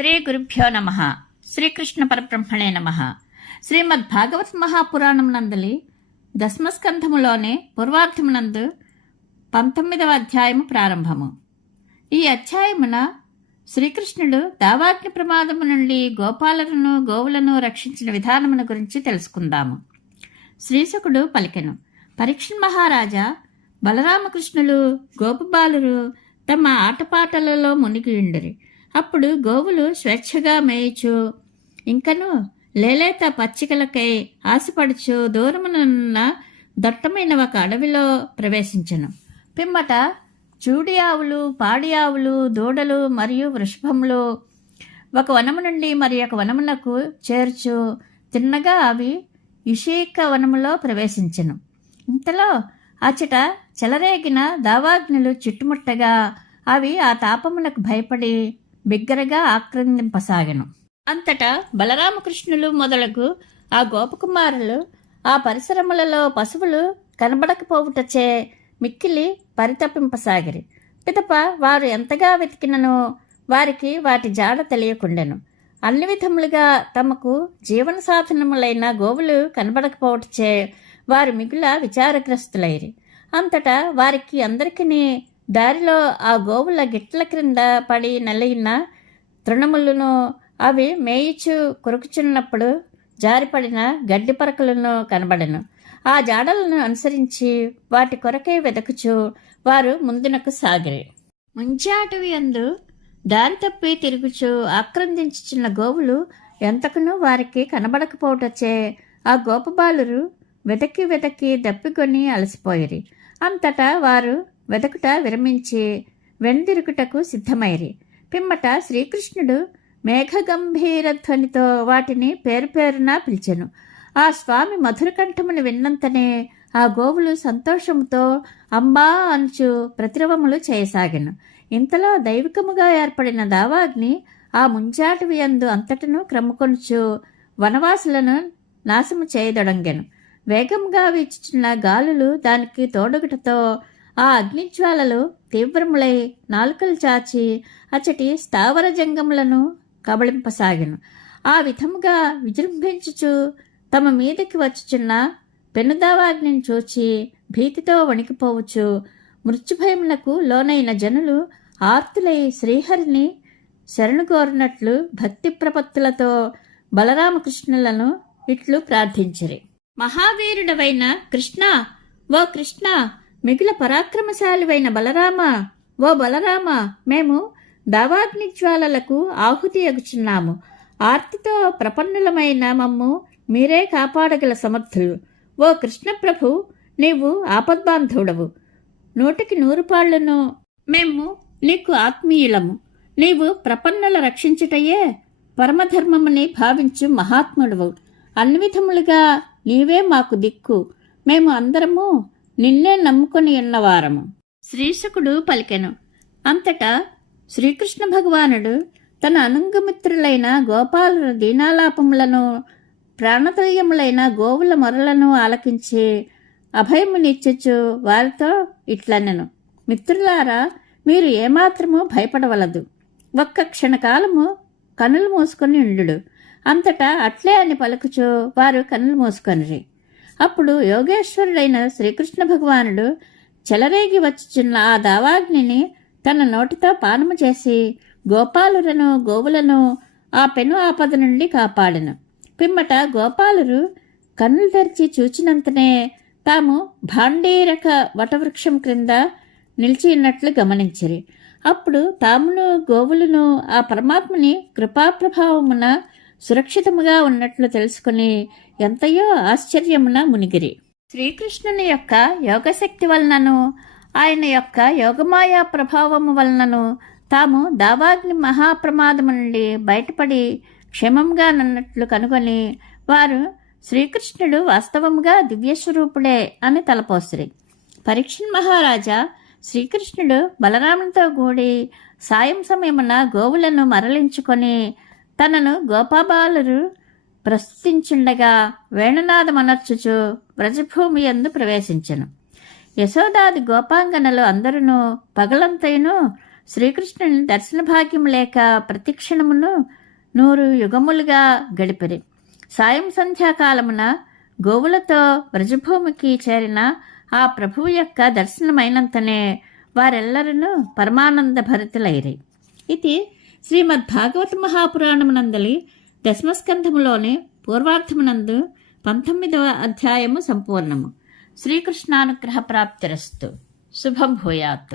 శ్రీ గురుభ్యో నమ. శ్రీకృష్ణ పరబ్రహ్మణే నమ. శ్రీమద్ భాగవత్ మహాపురాణం నందలి దశమస్కంధములోనే పూర్వార్థమునందు పంతొమ్మిదవ అధ్యాయము ప్రారంభము. ఈ అధ్యాయమున శ్రీకృష్ణుడు దావాగ్ని ప్రమాదము నుండి గోపాలను గోవులను రక్షించిన విధానమును గురించి తెలుసుకుందాము. శ్రీశకుడు పలికెను పరీక్షణ్ మహారాజా బలరామకృష్ణులు గోపబాలురు తమ ఆటపాటలలో మునిగియుండిరి. అప్పుడు గోవులు స్వేచ్ఛగా మేయచు. ఇంకను లేలేత పచ్చికలకై ఆశపడుచు దూరమునున్న దట్టమైన ఒక అడవిలో ప్రవేశించను. పిమ్మట చూడి ఆవులు పాడి ఆవులు దూడలు మరియు వృషభములు ఒక వనము నుండి మరి ఒక వనమునకు చేర్చు. తిన్నగా అవి ఇషేక వనములో ప్రవేశించను. ఇంతలో అచట చెలరేగిన దావాగ్నులు చుట్టుముట్టగా అవి ఆ తాపమునకు భయపడి బిగ్గరగా ఆక్రందింపసాగెను. అంతటా బలరామకృష్ణులు మొదలగు ఆ గోపకుమారులు ఆ పరిసరములలో పశువులు కనబడకపోవుటచే మిక్కిలి పరితపింపసాగిరి. పిదప వారు ఎంతగా వెతికిననో వారికి వాటి జాడ తెలియకుండెను. అన్ని విధములుగా తమకు జీవన సాధనములైన గోవులు కనబడకపోవటచే వారు మిగుల విచారగ్రస్తులైరి. అంతటా వారికి అందరికీ దారిలో ఆ గోవుల గిట్ల క్రింద పడి నలిగిన తృణములను అవి మేయిచు కొరుకుచున్నప్పుడు జారిపడిన గడ్డి పరకలను కనబడను. ఆ జాడలను అనుసరించి వాటి కొరకే వెదకుచు వారు ముందునకు సాగిరి. ముంచాటవి అందు దారి తప్పి తిరుగుచు ఆక్రందించుచున్న గోవులు ఎంతకునూ వారికి కనబడకపోవటచే ఆ గోపబాలురు వెతకి వెతకి దప్పికొని అలసిపోయిరి. అంతటా వారు వెదకుట విరమించి వెందిరుకుటకు సిద్ధమైరి. పిమ్మట శ్రీకృష్ణుడు మేఘగంభీర ధ్వనితో వాటిని పేరు పేరున పిలిచెను. ఆ స్వామి మధురకంఠమును విన్నంతనే ఆ గోవులు సంతోషముతో అంబా అనుచు ప్రతిరవములు చేయసాగెను. ఇంతలో దైవికముగా ఏర్పడిన దావాగ్ని ఆ ముంచాటి యందు అంతటను క్రమ్ముకొనుచు వనవాసులను నాశము చేయదొడంగెను. వేగంగా వీచుచున్న గాలులు దానికి తోడుగుటతో ఆ అగ్నిజ్వాలలు తీవ్రములై నాలుకలు చాచి అచటి స్థావర జంగములను కబళింపసాగెను. ఆ విధముగా విజృంభించుచు తమ మీదకి వచ్చుచున్న పెనుదావాగ్నిని చూచి భీతితో వణికిపోవచ్చు మృత్యుభయములకు లోనైన జనులు ఆర్తులై శ్రీహరిని శరణుకోరినట్లు భక్తి ప్రపత్తులతో బలరామకృష్ణులను ఇట్లు ప్రార్థించిరి. మహావీరుడవైన కృష్ణ ఓ కృష్ణ మిగిల పరాక్రమశాలివైన బలరామ ఓ బలరామ మేము దావాగ్ని జ్వాలలకు ఆహుతి ఎగుచున్నాము. ఆర్తితో ప్రపన్నులమైన మమ్ము మీరే కాపాడగల సమర్థులు. ఓ కృష్ణప్రభు నీవు ఆపద్బాంధవుడవు. నూటికి నూరు పాళ్ళను మేము నీకు ఆత్మీయులము. నీవు ప్రపన్నుల రక్షించుటయే పరమధర్మముని భావించు మహాత్ముడవు. అన్విధములుగా నీవే మాకు దిక్కు. మేము అందరము నిన్నే నమ్ముకొని ఉన్నవారము శ్రీశకుడు పలికెను. అంతటా శ్రీకృష్ణ భగవానుడు తన అనుంగమిత్రులైన గోపాల దీనాలాపములను ప్రాణతుల్యములైన గోవుల మొరలను ఆలకించి అభయమునిచ్చుచు వారితో ఇట్లనెను. మిత్రులారా మీరు ఏమాత్రము భయపడవలదు. ఒక్క క్షణకాలము కనులు మూసుకొని ఉండు అంతటా అట్లే అని పలుకుచు వారు కన్నులు మూసుకొనిరి. అప్పుడు యోగేశ్వరుడైన శ్రీకృష్ణ భగవానుడు చెలరేగి వచ్చుచున్న ఆ దావాగ్నిని తన నోటితో పానము చేసి గోపాలులను గోవులను ఆ పెను ఆపద నుండి కాపాడెను. పిమ్మట గోపాలురు కన్నులు తెరిచి చూచినంతనే తాము భాండీరక వటవృక్షం క్రింద నిలిచి ఉన్నట్లు గమనించిరి. అప్పుడు తామును గోవులను ఆ పరమాత్మని కృపాప్రభావమున సురక్షితముగా ఉన్నట్లు తెలుసుకుని ఎంతయో ఆశ్చర్యమున మునిగిరి. శ్రీకృష్ణుని యొక్క యోగశక్తి వలనను ఆయన యొక్క యోగమాయా ప్రభావము వలనను తాము దావాగ్ని మహాప్రమాదము నుండి బయటపడి క్షేమంగా నన్నట్లు కనుగొని వారు శ్రీకృష్ణుడు వాస్తవముగా దివ్యస్వరూపుడే అని తలపోసిరి. పరీక్షణ్ మహారాజా శ్రీకృష్ణుడు బలరామునితో కూడి సాయం సమయమున గోవులను మరలించుకొని తనను గోపాబాలురు ప్రస్తుతించుండగా వేణునాదమనర్చుచు వ్రజభూమి ఎందు ప్రవేశించెను. యశోదాది గోపాంగనలు అందరూ పగలంతైను శ్రీకృష్ణుని దర్శన భాగ్యం లేక ప్రతిక్షణమును నూరు యుగములుగా గడిపిరి. సాయం సంధ్యాకాలమున గోవులతో వ్రజభూమికి చేరిన ఆ ప్రభువు యొక్క దర్శనమైనంతనే వారెల్లరూ పరమానంద భరితులైరి ఇది శ్రీమద్ భాగవత మహాపురాణమునందలి దశమస్కంధములోని పూర్వార్థమునందు పంతొమ్మిదవ అధ్యాయము సంపూర్ణము. శ్రీకృష్ణానుగ్రహ ప్రాప్తిరస్తు శుభం భూయాత్.